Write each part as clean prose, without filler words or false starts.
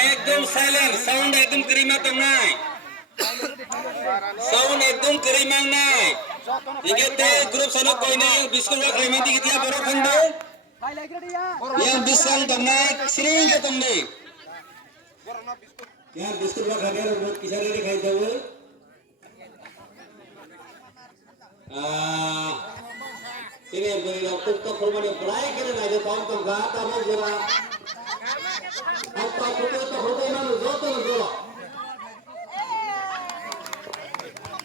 एकदम silent sound एकदम करीमा तंगनाय sound एकदम करीमा नाय इगेते ग्रुप सनो कोइने बिस्कुट वा करीमा दिगितिया बरो खंडे yang biskang tंगनाय श्रींग के तंगने यार बिस्कुट वा खाके रोज किसा रे खाइ जावे ini beri waktu ke rumah yang baik ini aja tahun tenggak apa jera apa foto mana foto jera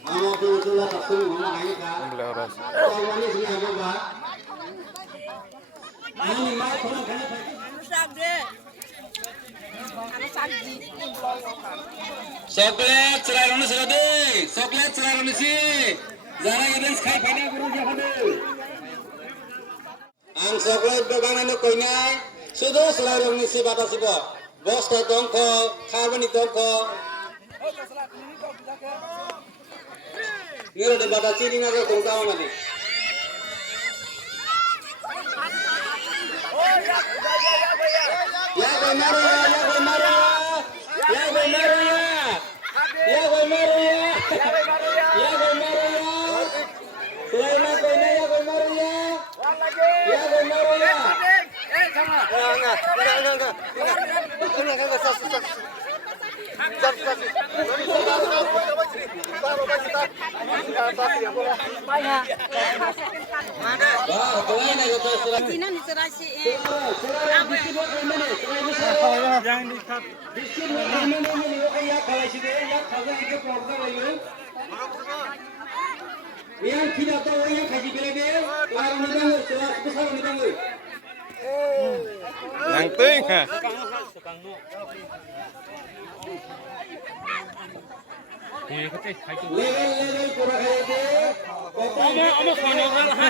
mau tu lah tak semua mana ini kan kalau ini sini apa bah ini mai thora khana rusak deh coklat cerarone sudah deh coklat cerarone sih jara events khai phana guru jahade ang coklat bagangan koinai sudo cerarone sih batasi bo bos ko tongko khabani tongko ngiro de batasi dina ko tongka mati ya koy maru ya yang tidak tahu yang kaji belede orang mendengar suara besar mendengar nang ting ha level pura khayde ama sono gal ha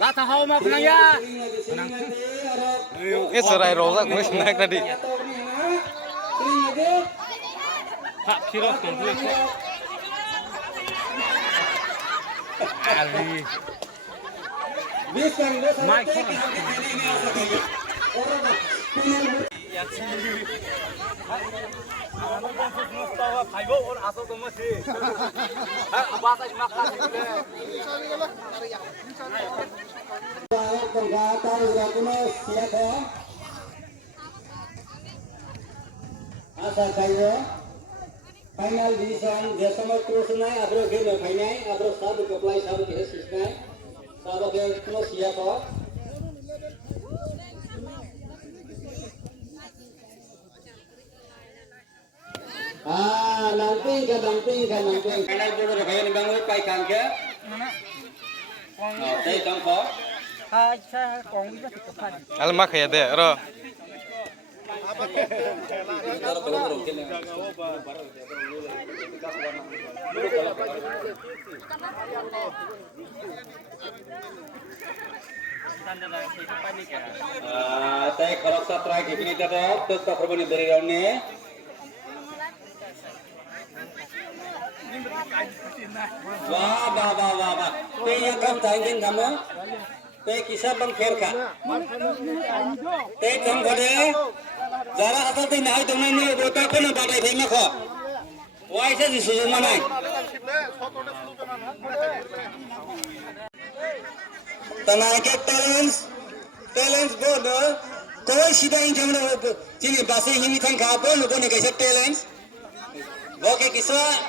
la tha hau ma khaya cái serai roza ko snack tadi Pak Kiro komplit. Ali. Mike. Final division jasama krusnai abro ke no final abro sab apply sab ke sistai sab ke no sia ko namping final bodo kaya ni bang pai kan ke tei tong ko sa kong bisa tepat alma khaya de ro teh kalau satu lagi ini dapat terus tak perlu diberi raunnya. Wah. Teh yang kamu tanya kamu, teh kisah bang Ferka. Teh kamu kode, jara asal teh naik dengan ni bota pun badai teh nak. Wah itu di sini mana? Tanah ke talents bodo, kau sida income na sini basi himi kan kapan lupa ni kisah talents. Oke kisah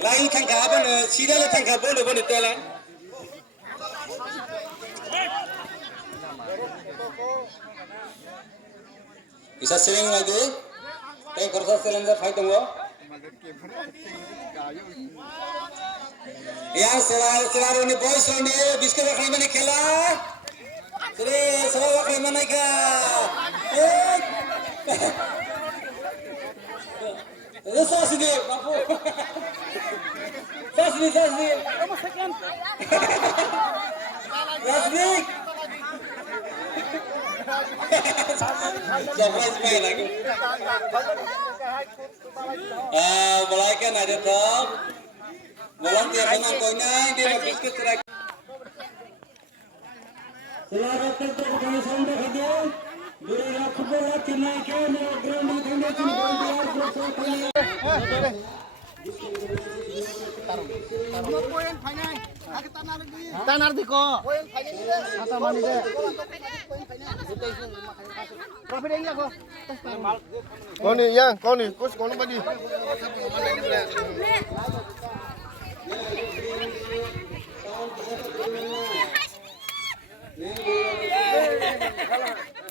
lain kan kapan sida le kan kapan lupa ni talent. Kisah sering lagi, teh kursus sering dah fight tunggu. Ya selalu ni boys ni biskuit makan mana kela, selalu makan mana ka, itu sah sini, bapu, tasbih tasbih tasbih surprise main lagi balikan ada top volunteer dengan koinnya dia biskuit terakhir selamat datang ke Sunda Kedua Duri Rakbola Cinaike ground di Tanar di ko. Kata mani deh. Profit enggak ko? Kau ni yang, kau ni, kau sekolah tadi.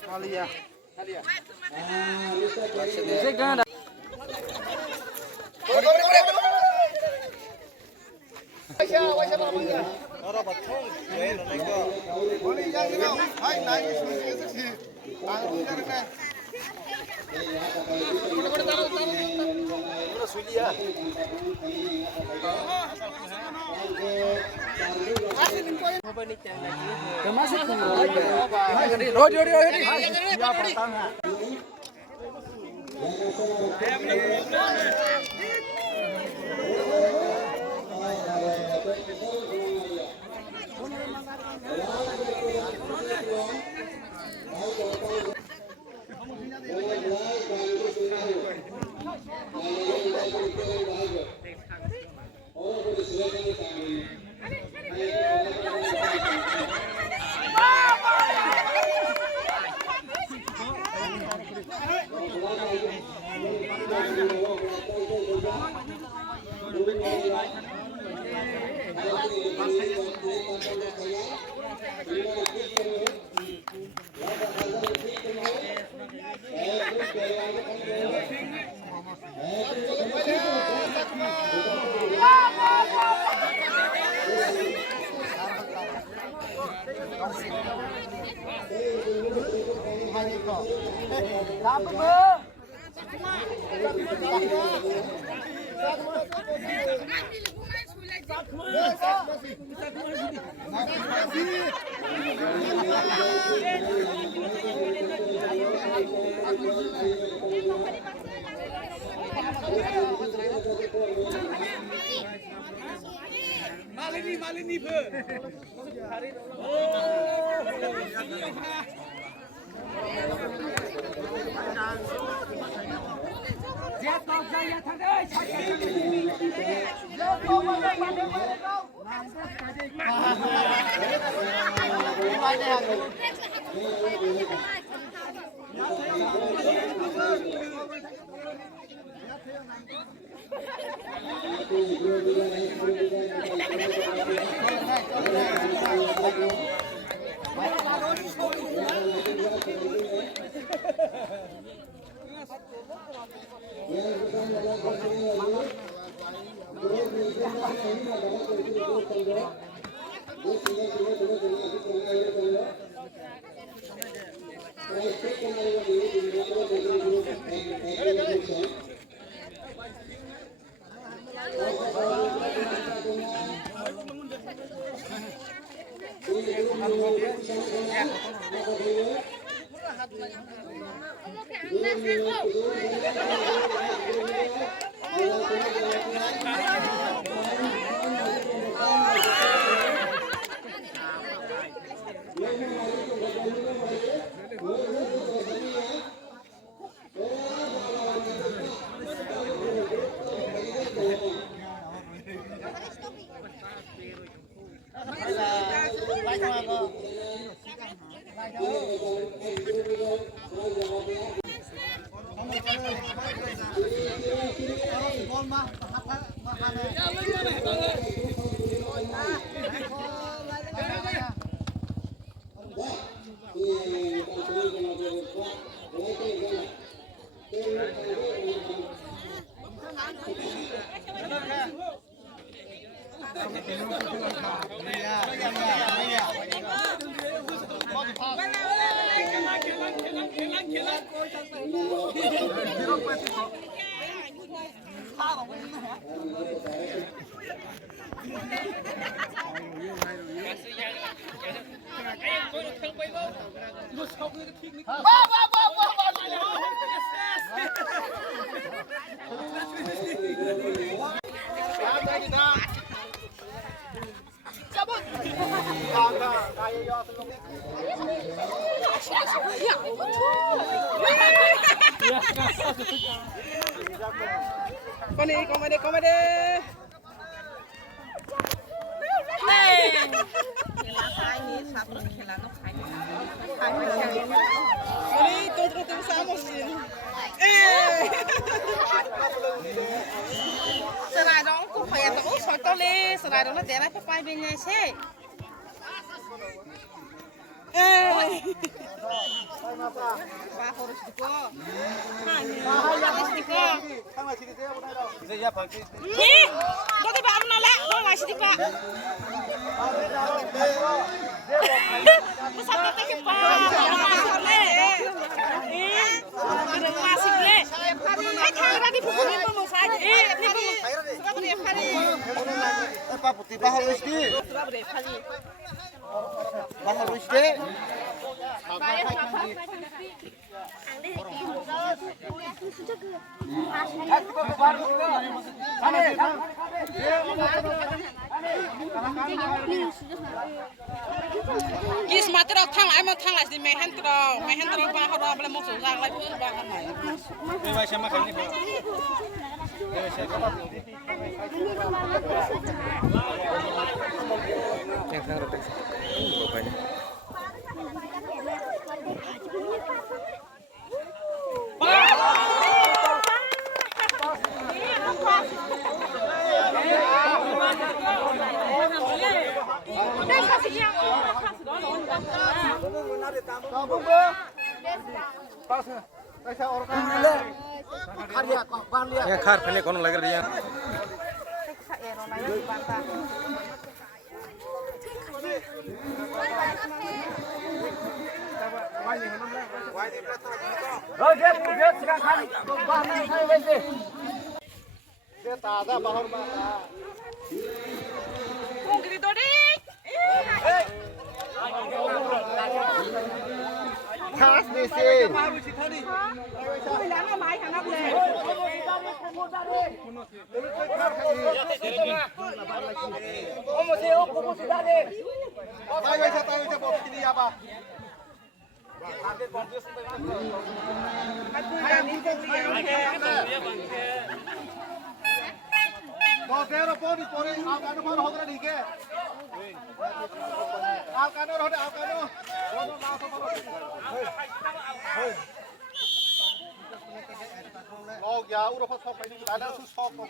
Halia. Con đi, con mày đi, con mày đi. Đi, tôi sao một xíu. Giờ này đó cũng phải tổ soi to đi, giờ này đó nó để lại phải bay bên nhà xe. Ba hồ sít co. Ba sít co. Hi, đó thì bạn nào lạ, đó là sít co. Sắp tới cái ba, đừng qua xịt lên. Hãy thang ra đi phục vụ tôi một sai. Sudah beri kali. Apa putih bahar Rusdi? Sudah beri kali. Bahar Rusdi? Kis matra thang ai mà thang lại thì mày hẹn tao ba họ làm một số dạng lại phương ba con này. Yang sang rotek. Bapaknya. Yang khar phane kono lagar dia. Dia taza bahar mata. Kung gitu đi. Khas đi xin. Tôi làm cái máy thằng nó lên. Tayo sa po kini apa? Kero po di pore alkano par hogra dike. Alkano hode alkano. Dono na so paro. Log ya uro pa so pa ni dada su sok ko.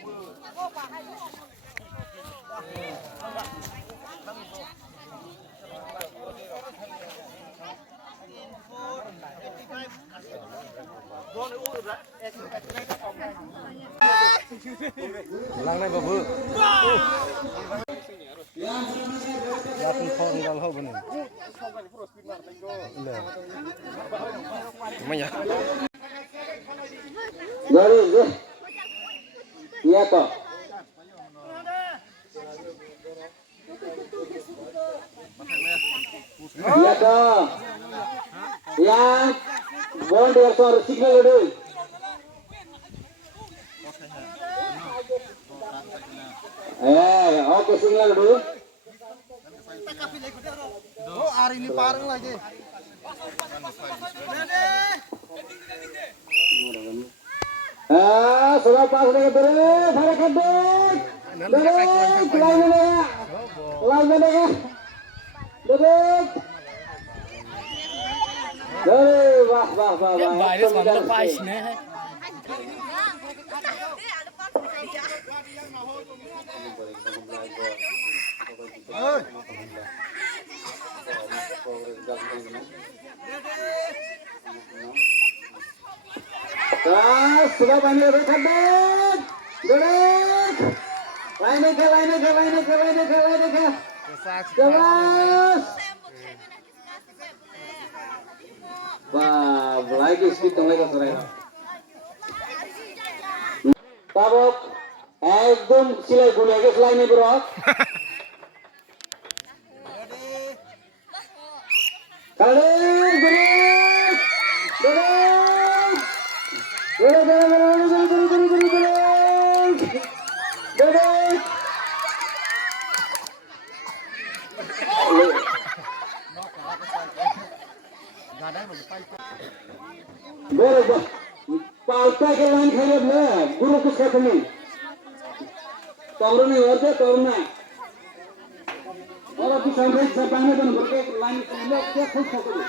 Lang này babu. Ya pun phone gal ho bani. Maya. Gari je. Iya toh. Iya toh. Ya, bond ya toh signal dulu. Oke signal dulu. Oh, hari ini parang lagi. Sudah pas dengan terus, ada kabut. Sudah banyak kabut. Lainnya ke. Jelas. Wah, lagi speed dong lagi sore. Tabok, ekdom silai guna ke lainnya bro. Kalian beri. Beraber. Palta ke lain kaya na. Guru kus kami. Tahu ni ada tahu na. Orang tu sampai sampai dan berke lain kaya dia kus kami.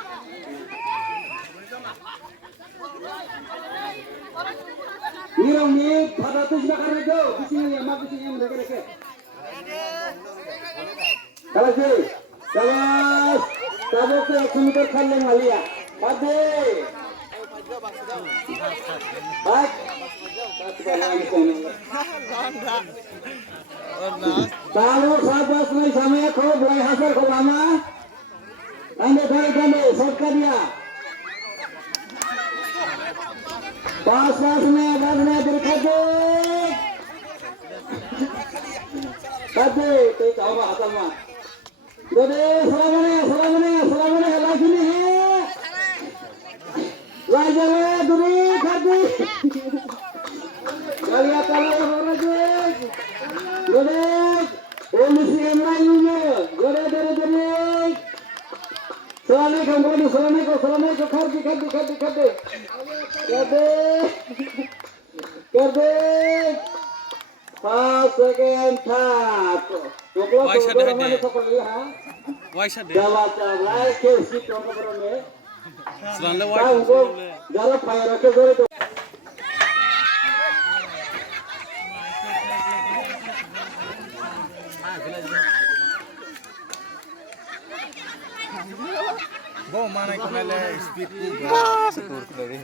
Ni orang ni pada tu sudah kerja jauh. Di sini yang mak di sini yang mereka. Kalau sih, kalau tabuk tu semutar kalian malia. Ade. Baik. Kalau sahabat semua sama kau boleh hasil kau lama. Anda kami sorka dia. Pas में berkata. Kade, kita apa asal mah. Dede, salamane lagi ni hai. Lagi duri kade. Kalian orang lagi. Dede, polisi emangnya. Dede. Assalamualaikum, kade. Kade. Pas sekian tak. Jawab lagi kesi toko berani. Tahu jalan payah ke zore tu. Go mana kemana speed tu? Setur tu dari.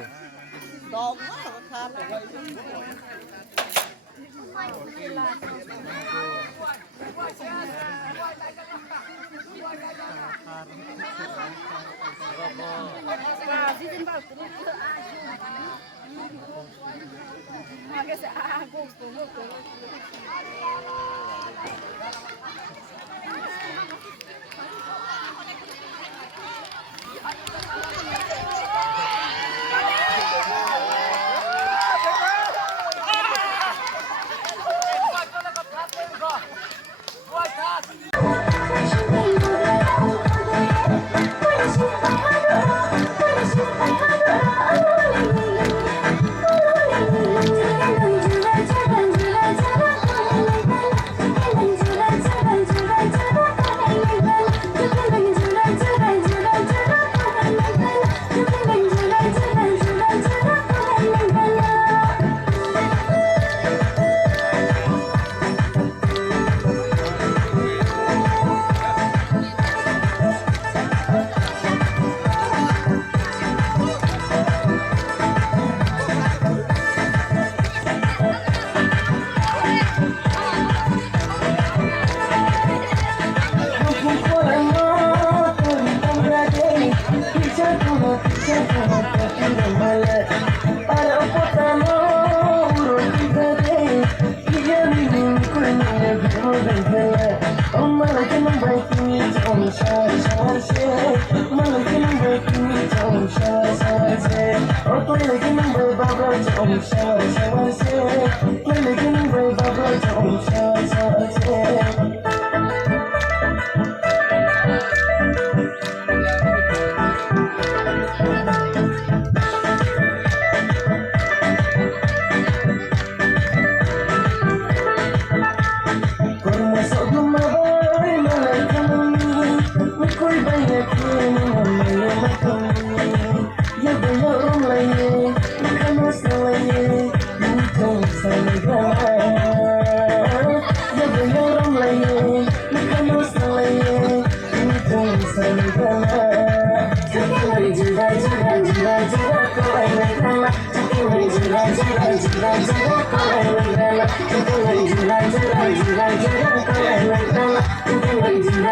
Jira